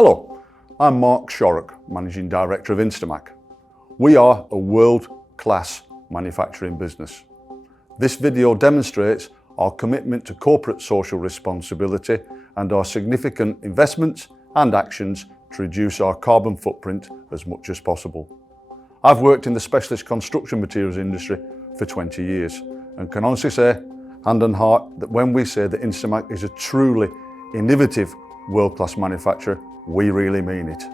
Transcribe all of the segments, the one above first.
Hello, I'm Mark Shorrock, Managing Director of Instarmac. We are a world-class manufacturing business. This video demonstrates our commitment to corporate social responsibility and our significant investments and actions to reduce our carbon footprint as much as possible. I've worked in the specialist construction materials industry for 20 years and can honestly say, hand on heart, that when we say that Instarmac is a truly innovative world-class manufacturer, we really mean it.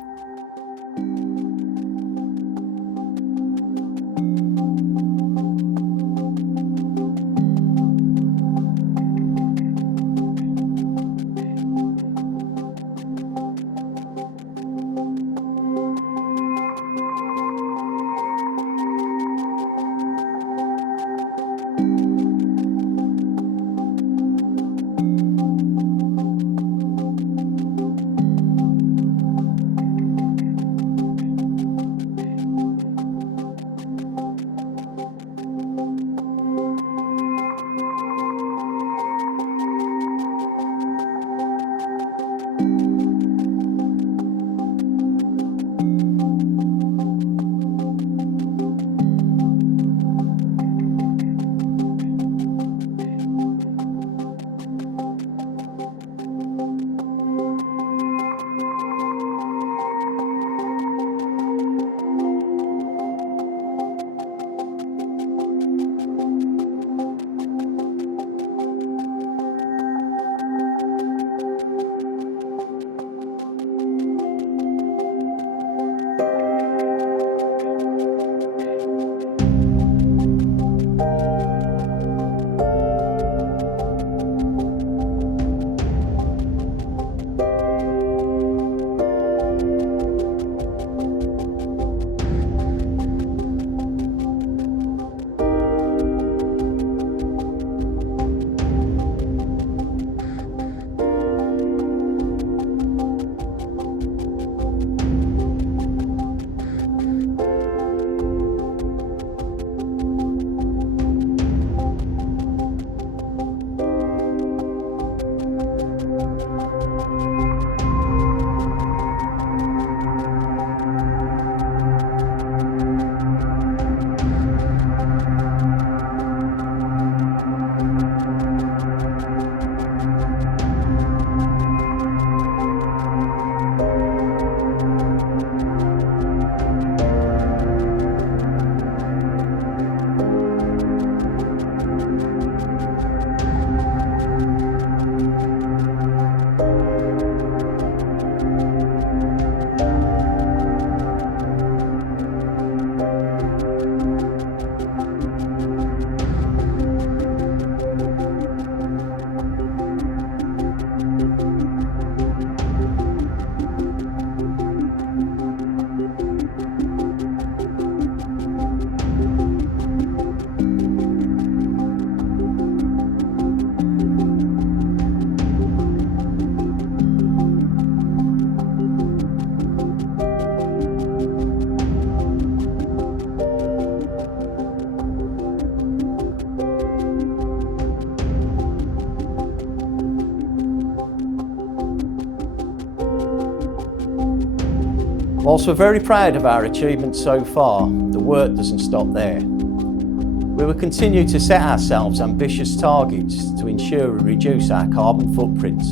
Whilst we're very proud of our achievements so far, the work doesn't stop there. We will continue to set ourselves ambitious targets to ensure we reduce our carbon footprint.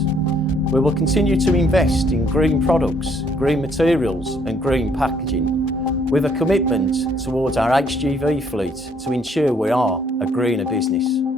We will continue to invest in green products, green materials and green packaging, with a commitment towards our HGV fleet to ensure we are a greener business.